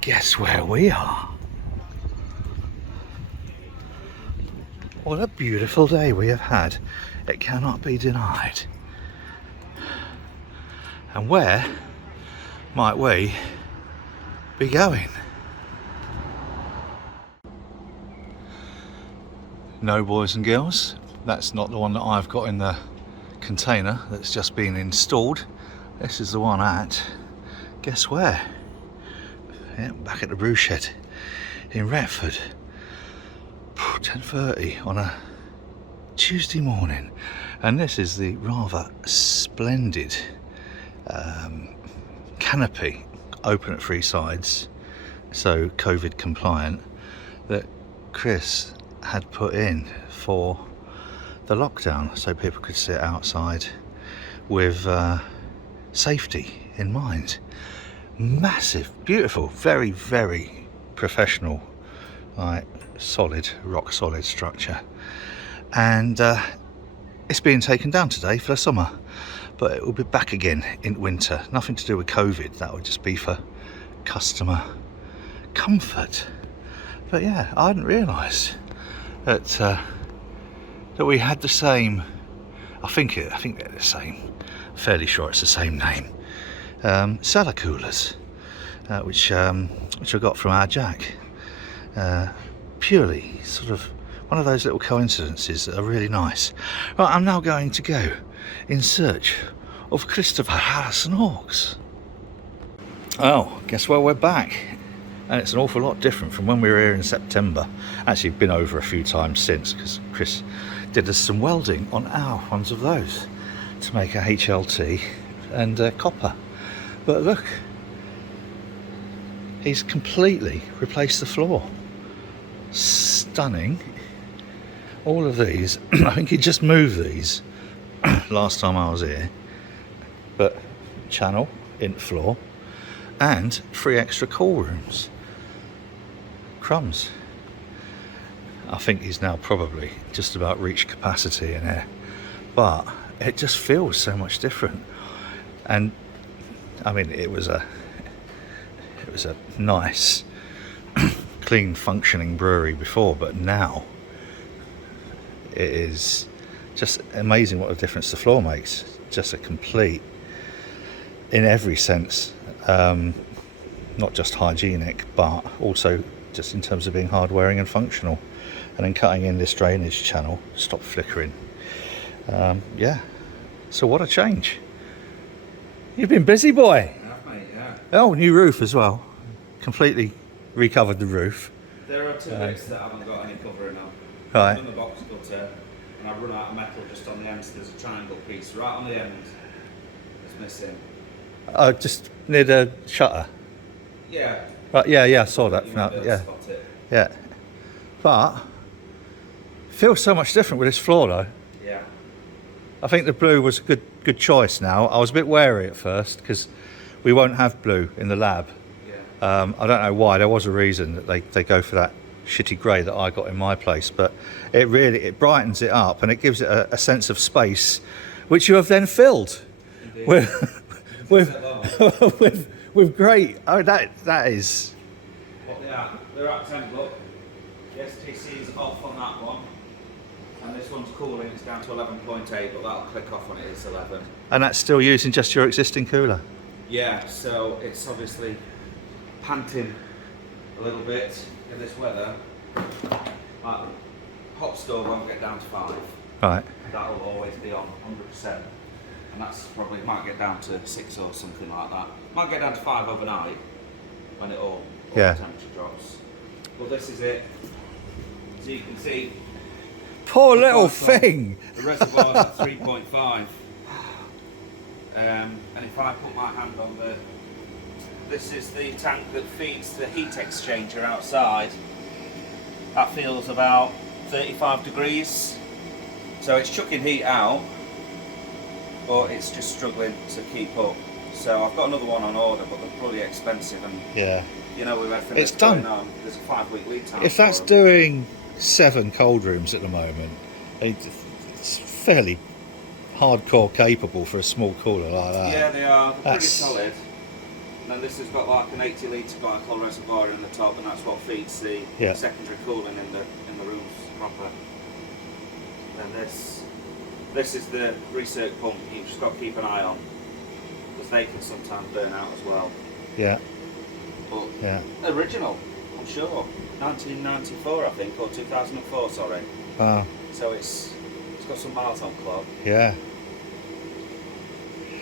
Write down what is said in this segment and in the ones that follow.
Guess where we are? What a beautiful day we have had. It cannot be denied. And where might we be going? No, boys and girls, that's not the one that I've got in the container that's just been installed. This is the one at, guess where? Yeah, back at the Brew Shed in Retford. 10:30 on a Tuesday morning, and this is the rather splendid canopy, open at three sides, so COVID compliant, that Chris had put in for the lockdown so people could sit outside with safety in mind. Massive, beautiful, very, very professional, like solid, rock solid structure, and it's being taken down today for the summer, but it will be back again in winter. Nothing to do with COVID, that would just be for customer comfort. But yeah, I hadn't realised that that we had the same. I think they're the same. Fairly sure it's the same name. Cellar coolers, which I got from our Jack. Purely sort of one of those little coincidences that are really nice. Right, I'm now going to go in search of Christopher Harrison Hawkes. Oh, guess where we're back? And it's an awful lot different from when we were here in September. Actually, been over a few times since, because Chris did us some welding on our ones of those to make a HLT and copper. But look, he's completely replaced the floor. Stunning. All of these, I think he just moved these last time I was here, but channel in floor and 3 extra cool rooms. Crumbs. I think he's now probably just about reached capacity in here, but it just feels so much different. And I mean, it was a nice clean functioning brewery before, but now it is just amazing what a difference the floor makes. Just a complete, in every sense, not just hygienic, but also just in terms of being hard wearing and functional. And then cutting in this drainage channel, stop flickering. Yeah, so what a change. You've been busy, boy. Yeah, mate, yeah. Oh, new roof as well. Completely recovered the roof. There are 2 bits that haven't got any covering on. Right. I've done the box gutter, and I've run out of metal just on the ends. There's a triangle piece right on the end that's missing. Just near the shutter. Yeah. Right, yeah, I saw that. You might be able to Yeah, spot it. yeah. But feels so much different with this floor, though. Yeah. I think the blue was a good choice. Now I was a bit wary at first because we won't have blue in the lab. Yeah. I don't know why. There was a reason that they go for that shitty grey that I got in my place, but it brightens it up and it gives it a sense of space, which you have then filled Indeed. with great. Oh, that is. What they are? They're at 10 buck. The STC is off on that one, and this one's cooling. It's down to 11.8, but that'll click off when it hits 11. And that's still using just your existing cooler. Yeah. So it's obviously panting a little bit in this weather. Like, hot stove won't get down to 5. Right. That'll always be on 100%, and that's probably might get down to 6 or something like that. Might get down to 5 overnight when it all Yeah. the temperature drops. Well, this is it. So you can see Poor little thing. the reservoir's at 3.5. And if I put my hand on this is the tank that feeds the heat exchanger outside. That feels about 35 degrees. So it's chucking heat out, but it's just struggling to keep up. So I've got another one on order, but they're bloody expensive, and Yeah. you know, with everything It's that's going done. on, there's a 5-week lead time. If that's for 'em. doing 7 cold rooms at the moment, it's fairly hardcore capable for a small cooler like that. Yeah, they are pretty That's- solid. And then this has got like an 80 litre glycol reservoir in the top, and that's what feeds the secondary cooling in the rooms proper. Then this is the recirc pump. You've just got to keep an eye on, because they can sometimes burn out as well. Yeah. But Yeah. original, I'm sure, 1994 I think, or 2004, sorry. Oh. So it's got some miles on clock. Yeah.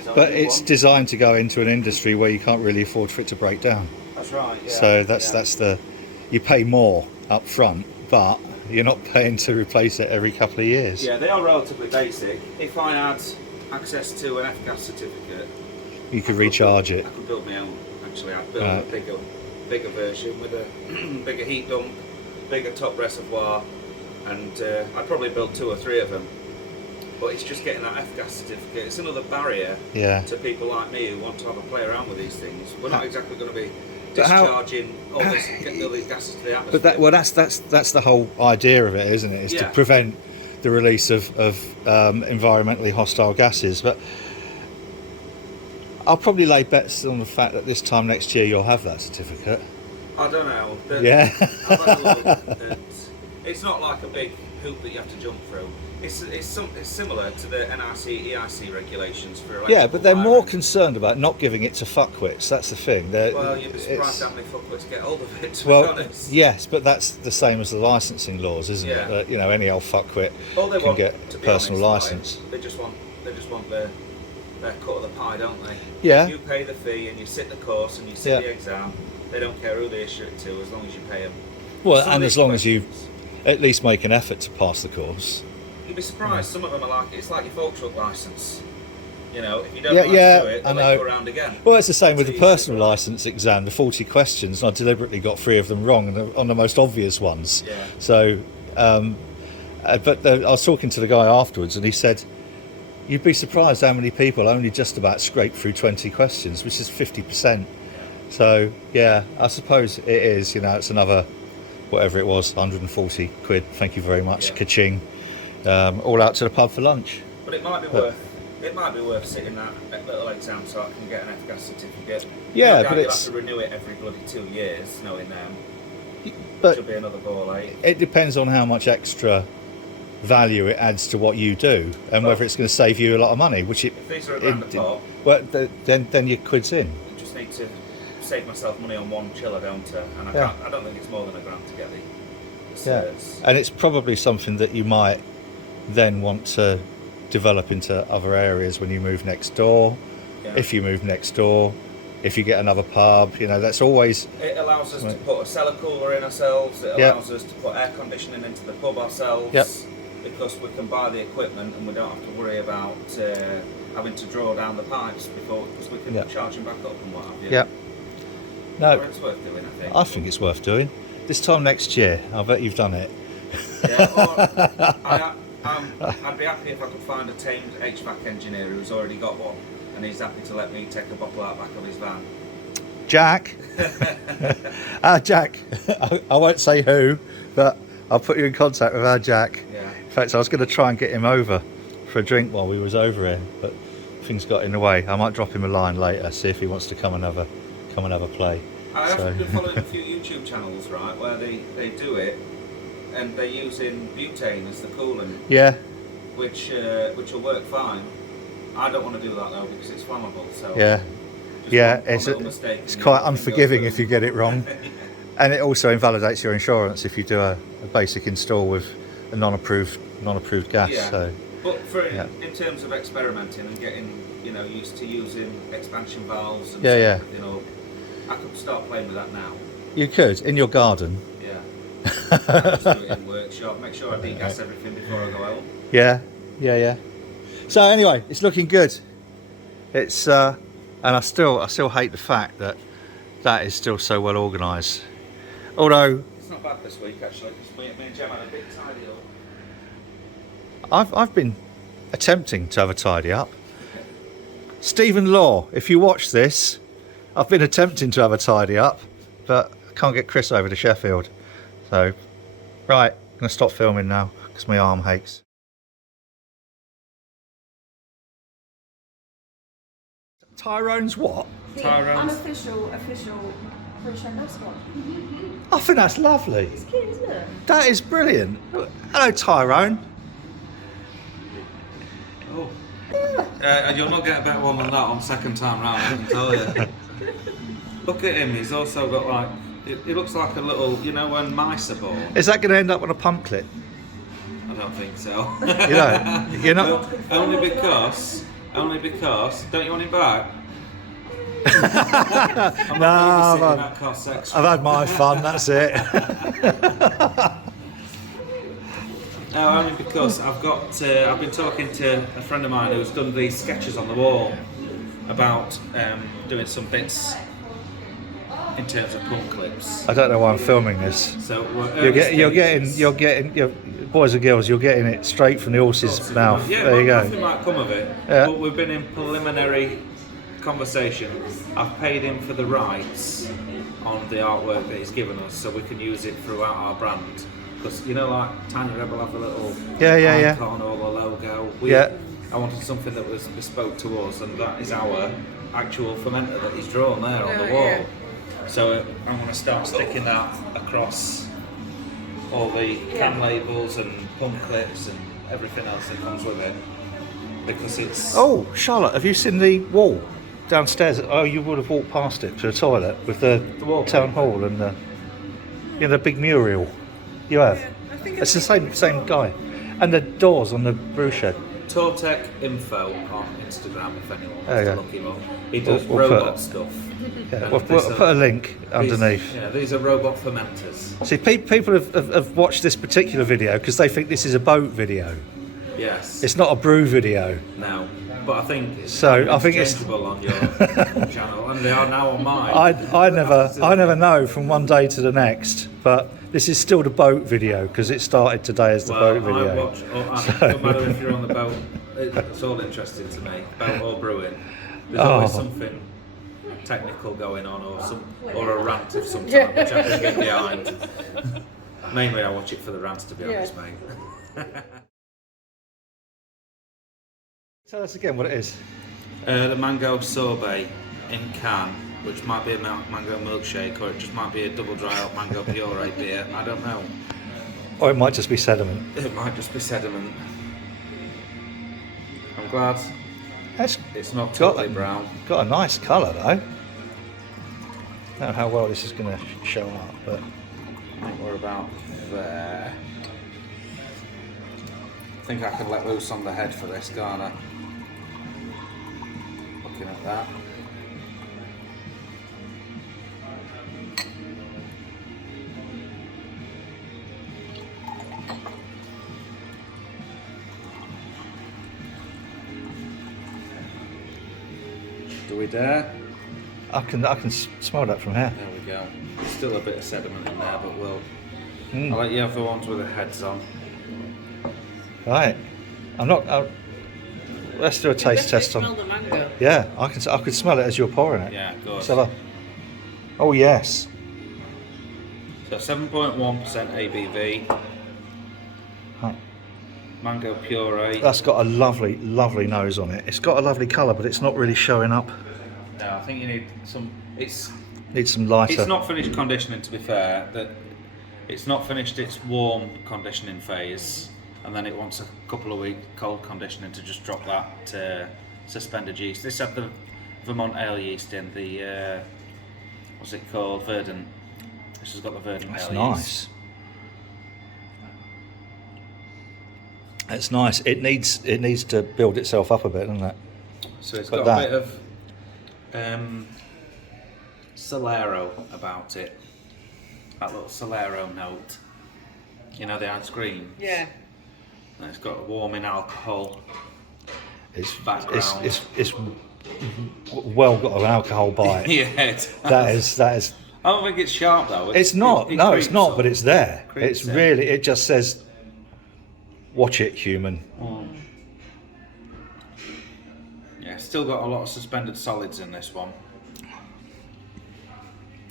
So But it's designed to go into an industry where you can't really afford for it to break down. That's right. Yeah. So that's the, you pay more up front, but you're not paying to replace it every couple of years. Yeah, they are relatively basic. If I had access to an F-gas certificate, You could recharge it. I could build my own. Actually, I'd build a bigger version with a bigger heat dump, bigger top reservoir, and I'd probably build 2 or 3 of them. But it's just getting that F-gas certificate. It's another barrier to people like me who want to have a play around with these things. We're not exactly going to be discharging getting all these gases to the atmosphere. But that's the whole idea of it, isn't it? Is to prevent the release of environmentally hostile gases. But I'll probably lay bets on the fact that this time next year you'll have that certificate. I don't know. I've had a look, and it's not like a big hoop that you have to jump through. It's similar to the NRC EIC regulations for electrical Yeah, but they're more wiring. concerned about not giving it to fuckwits. That's the thing. Well, you'd be surprised how many fuckwits get hold of it, to be honest. Yes, but that's the same as the licensing laws, isn't it? That, any old fuckwit can get a personal license. They just want their cut of the pie, don't they? Yeah. If you pay the fee and you sit the course and you sit the exam, they don't care who they issue it to, as long as you pay them. Well, and as long as you at least make an effort to pass the course. You'd be surprised. Some of them are like, it's like your folk truck license. If you don't know how to do it, they'll let you go around again. Well, it's the same with the personal licence exam, the 40 questions, and I deliberately got 3 of them wrong on the most obvious ones. Yeah. So, but I was talking to the guy afterwards, and he said, you'd be surprised how many people only just about scrape through 20 questions, which is 50%. So, yeah, I suppose it is, it's another, whatever it was, 140 quid, thank you very much, ka-ching. All out to the pub for lunch. But it might be worth sitting that little exam so I can get an F-gas certificate. Yeah, but you'll have to renew it every bloody 2 years, knowing but should be another ball ache. It depends on how much extra value it adds to what you do, and whether it's going to save you a lot of money. Which if these are a grand a pop, well, then your quid's in. I just need to save myself money on one chiller, don't I? And I don't think it's more than a grand to get the certs. And it's probably something that you might then want to develop into other areas when you move next door. If you move next door, if you get another pub, that's always. It allows us to put a cellar cooler in ourselves. It allows us to put air conditioning into the pub ourselves. Yep. Because we can buy the equipment and we don't have to worry about having to draw down the pipes because we can charge them back up and what have you. Yep. No, it's worth doing, I think. I think it's worth doing. This time next year, I bet you've done it. Yeah, I'd be happy if I could find a tamed HVAC engineer who's already got one, and he's happy to let me take a bottle out back of his van. Jack. Jack. I won't say who, but I'll put you in contact with our Jack. Yeah. In fact, I was going to try and get him over for a drink while we was over here, but things got in the way. I might drop him a line later, see if he wants to come and have a play. I have been following a few YouTube channels, right, where they do it, and they're using butane as the coolant. Yeah. Which will work fine. I don't want to do that though because it's flammable. So yeah. It's quite unforgiving if you get it wrong. And it also invalidates your insurance if you do a basic install with a non-approved gas. Yeah. So, but in terms of experimenting and getting used to using expansion valves and stuff, I could start playing with that now. You could in your garden. Yeah. I just do it in workshop. Make sure I degas everything before I go home. Yeah. So anyway, it's looking good. It's and I still hate the fact that is still so well organised. Although it's not bad this week actually, because me and Jem had a big tidy up. I've been attempting to have a tidy up. Stephen Law, if you watch this, I've been attempting to have a tidy up, but I can't get Chris over to Sheffield. So, right, I'm going to stop filming now because my arm aches. Tyrone's what? The Tyrone's. unofficial Brew Shed mascot. I think that's lovely. It's cute, isn't it? That is brilliant. Hello, Tyrone. Oh. You'll not get a better one than that on second time round, I can tell you. Look at him, he's also got like, he looks like a little, you know when mice are born? Is that going to end up on a pump clip? I don't think so. You're not. Only because, don't you want him back? No, I've had my fun, that's it. No, only because I've been talking to a friend of mine who's done these sketches on the wall about doing some bits in terms of pump clips. I don't know why I'm filming this. So You're getting, boys and girls, you're getting it straight from the horse's mouth. Yeah, there you go. Nothing might come of it. Yeah. But we've been in preliminary conversation. I've paid him for the rights on the artwork that he's given us, so we can use it throughout our brand. Because you know, like Tiny Rebel have a little icon or the logo. I wanted something that was bespoke to us, and that is our actual fermenter that he's drawn there on the wall. Yeah. So I'm going to start sticking that across all the can labels and pump clips and everything else that comes with it, because it's. Oh, Charlotte, have you seen the wall downstairs? Oh, you would have walked past it to the toilet with the town hall and the big mural. You have. Yeah, I think It's the same guy, and the doors on the brew shed. Tortec Info on Instagram if anyone wants There you to go. look him up. He does We'll robot stuff. Yeah, And we'll put a link underneath. These are robot fermenters. See, people have watched this particular video because they think this is a boat video. Yes. It's not a brew video. No. But I think it's interchangeable on your channel, and they are now on mine. I never know from one day to the next, but this is still the boat video because it started today as the boat video. I watch, no matter if you're on the boat, it's all interesting to me, boat or brewing. There's always something technical going on, or a rant of some type, which I can get behind. Mainly I watch it for the rants, to be honest, mate. Tell us again what it is. The mango sorbet in can, which might be a mango milkshake, or it just might be a double dry out mango puree beer. I don't know. Or it might just be sediment. It might just be sediment. I'm glad it's not totally brown. Got a nice colour though. I don't know how well this is going to show up, but I think we're about there. I think I can let loose on the head for this, can't I? Looking at that. Do we dare? I can smell that from here. There we go. Still a bit of sediment in there, but I'll let you have the ones with the heads on. Right. Let's do a taste test on. Smell the mango. Yeah, I could smell it as you're pouring it. Yeah, good. So, oh yes. So 7.1% ABV. Right. Mango puree. That's got a lovely nose on it. It's got a lovely colour, but it's not really showing up. No, I think you need some. Needs some lighter. It's not finished conditioning, to be fair. That it's not finished its warm conditioning phase, and then it wants a couple of weeks cold conditioning to just drop that suspended yeast. This had the Vermont ale yeast in the what's it called? Verdant. This has got the Verdant That's ale nice. yeast. It's nice. It needs to build itself up a bit, doesn't it? So it's got a bit of Solero about it. That little Solero note. You know, the ice cream. Yeah. And it's got a warming alcohol. It's background. It's well got an alcohol by it. Yeah, That is. I don't think it's sharp though. It's not. No, it's not. But it's there. Creeps It's in. really. It just says, "Watch it, human." Yeah, still got a lot of suspended solids in this one,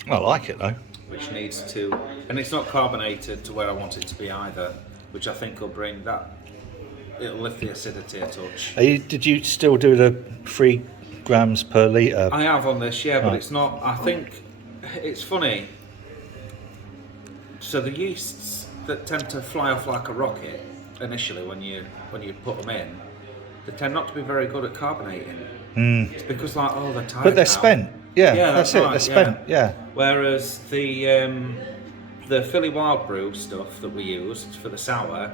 I like it though. which needs to, and it's not carbonated to where I want it to be either, which I think will bring that. It'll lift the acidity a touch. Did you still do the free grams per litre. I have on this, yeah, but Right. it's not. I think it's funny. So the yeasts that tend to fly off like a rocket initially when you put them in, they tend not to be very good at carbonating. It's because they're tired. But they're now. spent. Yeah, that's it. right, They're spent. Yeah. Whereas the Philly Wild Brew stuff that we used for the sour,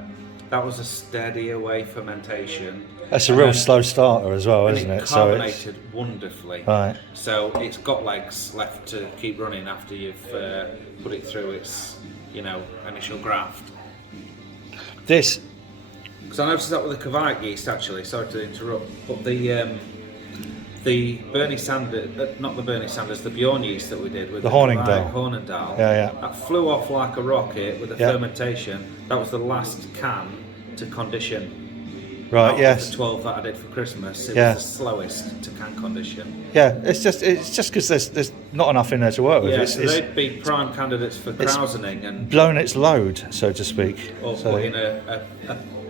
that was a steady away fermentation. That's a And real then- slow starter as well, and isn't it? it So carbonated wonderfully. right. So it's got legs left to keep running after you've put it through its, initial graft. This Because I noticed that with the Kveik yeast actually. Sorry to interrupt, but the Bernie Sanders, not the Bernie Sanders, the Bjorn yeast that we did with The Kveik, Hornindal. Hornindal. Yeah. That flew off like a rocket with the Yeah. fermentation. That was the last can to condition. right, Out yes. of the 12 that I did for Christmas, it Yeah. was the slowest to can condition. Yeah, it's just because there's not enough in there to work with. Yeah, It's they'd be prime candidates for krausening and blown its load, so to speak. or So, putting a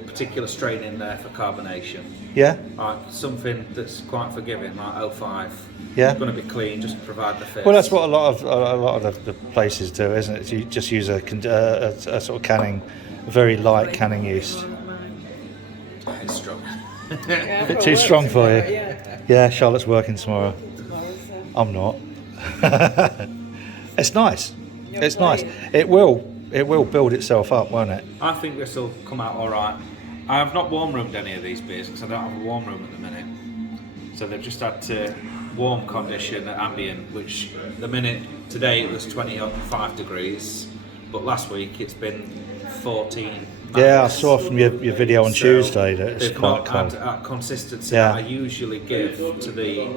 particular strain in there for carbonation. yeah, Like something that's quite forgiving, like 05. Yeah. It's going to be clean, just provide the fit. well, that's what a lot of the places do, isn't it? You just use a sort of canning, very light canning yeast. It's strong. Yeah, Bit I've too got strong work for you. tomorrow, Yeah. Yeah, Charlotte's working tomorrow. Tomorrow, so I'm not. It's nice. You're It's nice. playing. It will build itself up, won't it? I think this will come out all right. I have not warm roomed any of these beers because I don't have a warm room at the minute. So they've just had to warm condition at ambient, which the minute today it was 25 degrees, but last week it's been 14. Yeah, I max. saw from your video on So Tuesday that it's they've quite not cold. had that consistency Yeah. that I usually give to the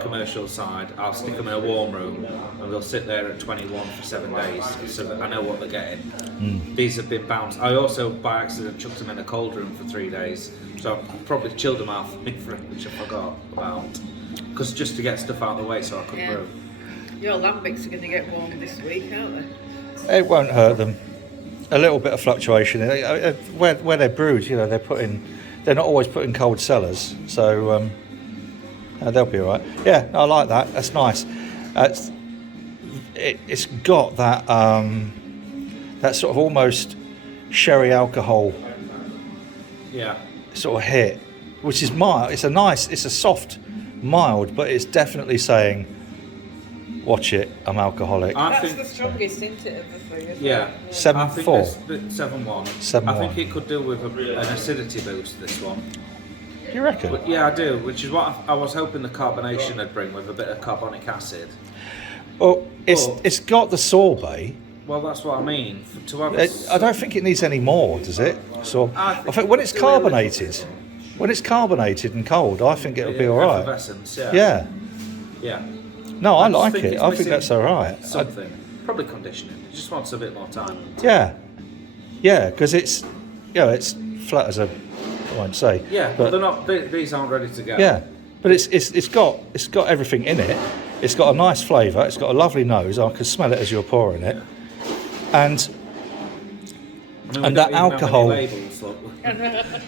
commercial side. I'll stick them in a warm room and they'll sit there at 21 for 7 days so that I know what they're getting. These have been bounced. I also by accident chucked them in a cold room for 3 days, so I probably chilled them out mid fridge, which I forgot about. Because just to get stuff out of the way so I could Yeah. brew. Your lambics are going to get warm this week, aren't they? It won't hurt them. A little bit of fluctuation where they're brewed. They're not always put in cold cellars, so they'll be all right. Yeah, I like that. That's nice. It's got that that sort of almost sherry alcohol Yeah. sort of hit, which is mild. It's a soft, mild, but it's definitely saying, "Watch it, I'm alcoholic." I That's think the strongest, isn't it, of the three? isn't Yeah. it? 7.4. 7-1. 7-1. I think it could do with an acidity boost, this one. You reckon? But yeah, I do, which is what I was hoping the carbonation would bring with a bit of carbonic acid. Well, But- it's got the sorbet. Well, that's what I mean. To have I don't think it needs any more, does it? So I think when it's carbonated, and cold, I think it'll be all right. Effervescence, Yeah. Yeah. No, I I just like think it. it's I think missing that's all right. Something. Probably conditioning. It just wants a bit more time. Yeah, because it's flat as a, I won't say. Yeah, but they're not. These aren't ready to go. Yeah, but it's got everything in it. It's got a nice flavour. It's got a lovely nose. I can smell it as you're pouring it, and I mean, we and don't that even have any alcohol. labels, look.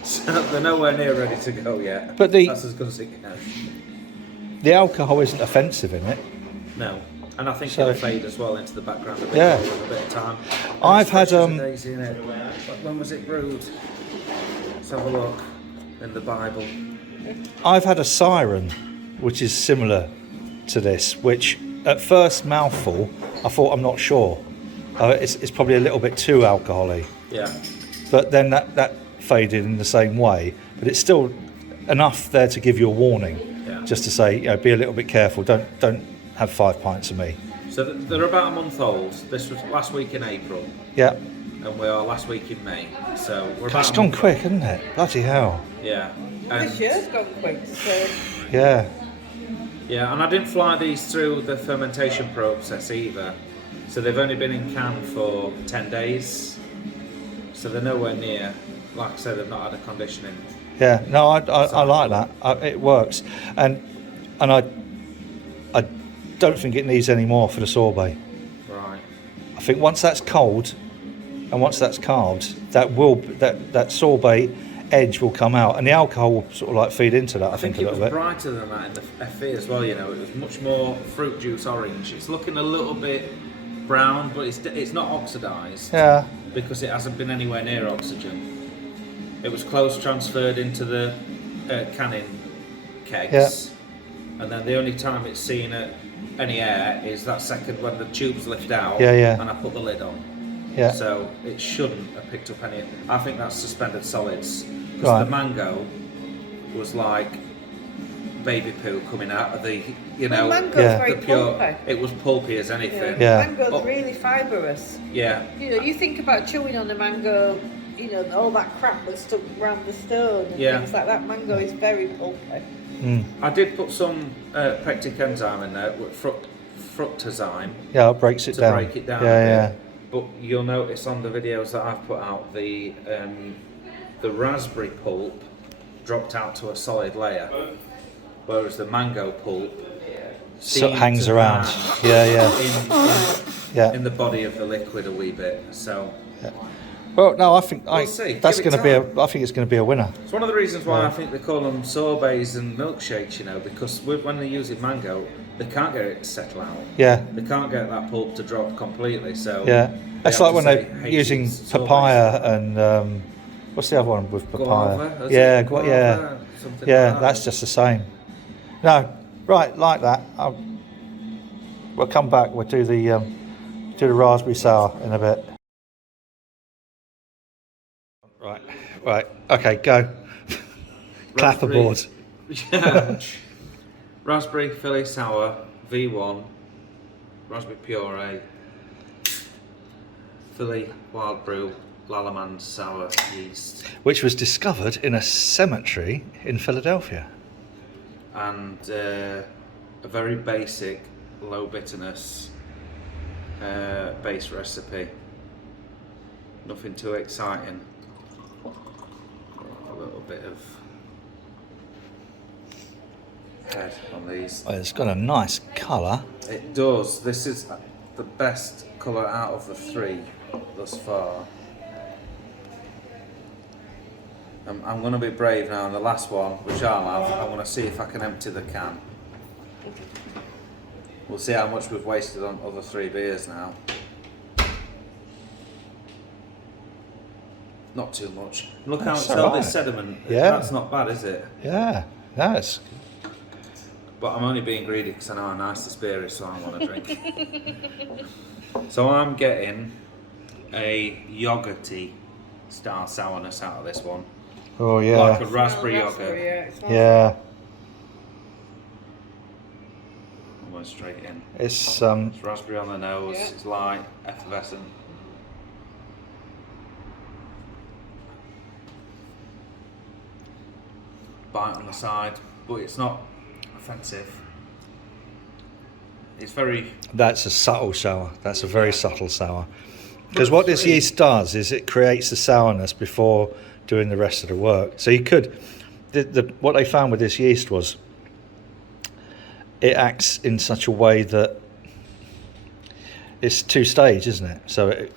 So they're nowhere near ready to go yet. But that's as good as it gets. the alcohol isn't offensive in it. No, and I think So- it'll fade as well into the background a bit Yeah. with a bit of time. I've had, Fresh as a daisy, innit? When was it brewed? Let's have a look in the Bible. I've had a siren, which is similar to this, which at first mouthful, I thought, I'm not sure. It's probably a little bit too alcohol-y. Yeah. But then that faded in the same way. But it's still enough there to give you a warning, Yeah. just to say, be a little bit careful. Don't have 5 pints of me. So they're about a month old. This was last week in April, Yeah. and we are last week in May. So we're about. It's a gone month- quick, hasn't it? Bloody hell. Yeah. And, This year's gone quick, so Yeah. yeah, and I didn't fly these through the fermentation process either. So they've only been in can for 10 days. So they're nowhere near. Like I said, they've not had a conditioning. Yeah. No, I like that. It works, and I don't think it needs any more for the sorbet. Right. I think once that's cold and once that's carved, that sorbet edge will come out, and the alcohol will sort of like feed into that. I think a it little was bit. brighter than that in the FE as well. You know, it was much more fruit juice orange. It's looking a little bit brown, but it's not oxidised. Yeah. Because it hasn't been anywhere near oxygen. It was close transferred into the canning kegs, and then the only time it's seen any air is that second when the tubes lift out, and I put the lid on. Yeah. So it shouldn't have picked up any. I think that's suspended solids. Because Right. the mango was like baby poo coming out of the, you know, mango's very the pure. pulpy. It was pulpy as anything. Yeah. Mango's really fibrous. Yeah. You know, you think about chewing on a mango, you know, all that crap that's stuck around the stone and things like that. Mango is very pulpy. I did put some pectic enzyme in there, with fructozyme. Yeah, it breaks it to down. break it down. Yeah. But you'll notice on the videos that I've put out, the raspberry pulp dropped out to a solid layer, whereas the mango pulp So it seemed hangs to around. hang in the body of the liquid a wee bit. So Well, no, I think We'll see. that's Give it going to be time. I think it's going to be a winner. it's one of the reasons why I think they call them sorbets and milkshakes. You know, because when they're using mango, they can't get it to settle out. Yeah. They can't get that pulp to drop completely. So Yeah. they It's have like to when say, they're hey, using it's sorbets. papaya and what's the other one with papaya? Guava, is Yeah, it? Guava, yeah, something yeah. like that. That's just the same. No, right, like that. We'll come back. We'll do the raspberry sour in a bit. Right. Okay, go. Clapperboard. Yeah. Raspberry Philly Sour V1, raspberry puree, Philly Wild Brew Lallemand Sour Yeast, Which was discovered in a cemetery in Philadelphia. and a very basic, low bitterness base recipe. Nothing too exciting. A little bit of head on these. Oh, it's got a nice colour. It does. This is the best colour out of the three thus far. I'm going to be brave now on the last one, which I'll have. I want to see if I can empty the can. We'll see how much we've wasted on other three beers now. Not too much. Look how That's it's held alright. this sediment. Yeah. That's not bad, is it? Yeah, that's But I'm only being greedy because I know how nice this beer is, so I want to drink. So I'm getting a yogurty style sourness out of this one. oh yeah, Like a raspberry yogurt. It smells yeah. Almost straight in. It's It's raspberry on the nose, Yeah. it's light, effervescent. Bite on the side, but it's not offensive. It's very that's a subtle sour. That's a very subtle sour. Because what this yeast does is it creates the sourness before doing the rest of the work. So you could, what they found with this yeast was it acts in such a way that it's two stage, isn't it? So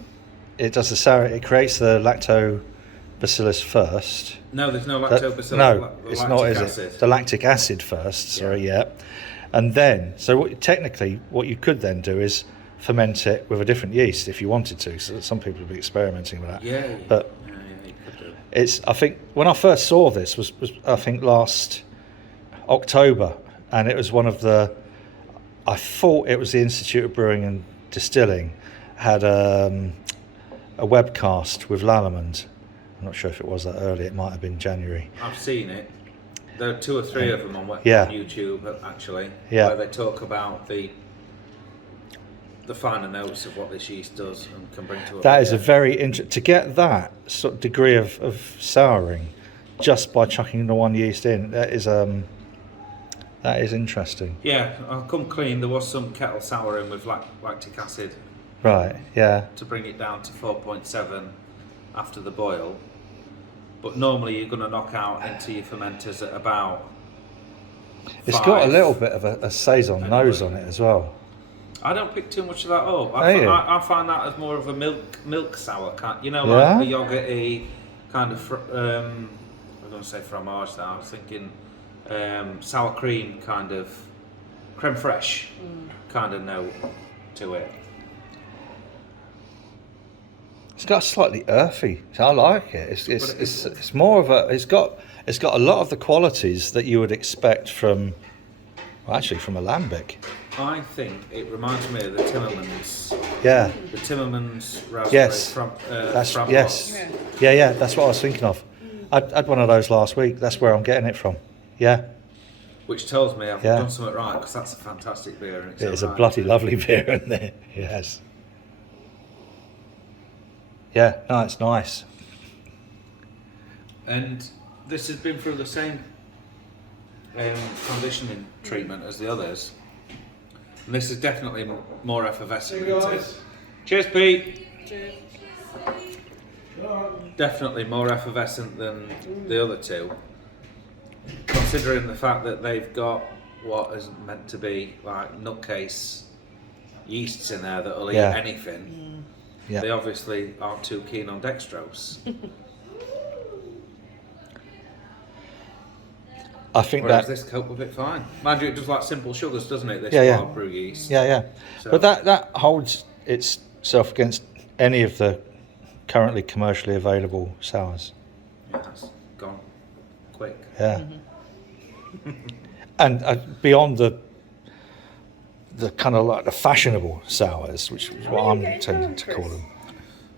it does the sour. It creates the lactobacillus first. no. There's no That- lactobacillus. no, it's not, lactic is acid. it? The lactic acid first. Sorry, yeah. And then, so technically, what you could then do is ferment it with a different yeast if you wanted to. So some people would be experimenting with that. Yeah. But yeah, you could do. it's, I think, when I first saw this was I think last October, and it was one of the, I thought it was the Institute of Brewing and Distilling had a webcast with Lallemand. I'm not sure if it was that early. It might have been January. I've seen it. There are two or three of them on Yeah. YouTube actually, Yeah. where they talk about the finer notes of what this yeast does and can bring to a That is a beer. very to get that sort of degree of souring just by chucking the one yeast in. That is interesting. Yeah, I'll come clean. There was some kettle souring with lactic acid Right. Yeah. to bring it down to 4.7 after the boil. But normally you're going to knock out into your fermenters at about It's 5. got a little bit of a saison nose on it as well. I don't pick too much of that up. Oh, yeah. I find that as more of a milk sour kind. You know, Yeah? like a yogurty kind of to say fromage now. I was thinking sour cream, kind of creme fraiche kind of note to it. It's got slightly earthy. So I like it. It's more of a. It's got a lot of the qualities that you would expect from, well, actually from a lambic. I think it reminds me of the Timmermans. Yeah. The Timmermans raspberry. Yes. Framboise. Yes. Yeah. That's what I was thinking of. I had one of those last week. That's where I'm getting it from. Yeah. Which tells me I've done something right, because that's a fantastic beer. And it's a bloody lovely beer, isn't it? Yes. Yeah, no, it's nice. And this has been through the same conditioning treatment as the others. And this is definitely more effervescent. Cheers, Pete. Cheers. Definitely more effervescent than the other two. Considering the fact that they've got what is meant to be like nutcase yeasts in there that'll eat anything. Yeah. They obviously aren't too keen on dextrose. I think Whereas this cope with it fine. Mind you, it does like simple sugars, doesn't it? This wild brew yeast. Yeah. So, but that holds itself against any of the currently commercially available sours. Yeah, it's gone quick. Yeah. And beyond the kind of like the fashionable sours, which is what I'm tending to call them.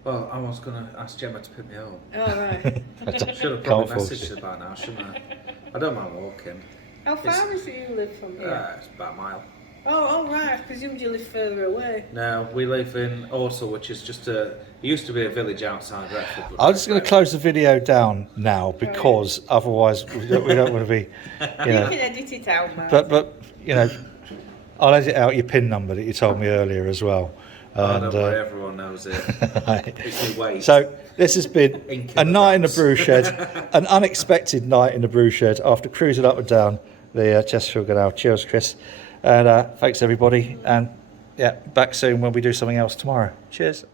Well, I was going to ask Gemma to pick me up. Oh, right. Should have probably messaged her by now, shouldn't I? I don't mind walking. How far is it you live from here? It's about a mile. Oh, right. I presumed you live further away. No, we live in Orsel, which is just it used to be a village outside Retford. I'm just going to close the video down now because otherwise we don't want to be, you know. You can edit it out, man. But you know, I'll edit out your PIN number that you told me earlier as well. Don't worry, everyone knows it. It's your weight. So this has been a night in the brew shed, an unexpected night in the brew shed after cruising up and down the Chesterfield Canal. Cheers, Chris, and thanks everybody, and back soon when we do something else tomorrow. Cheers.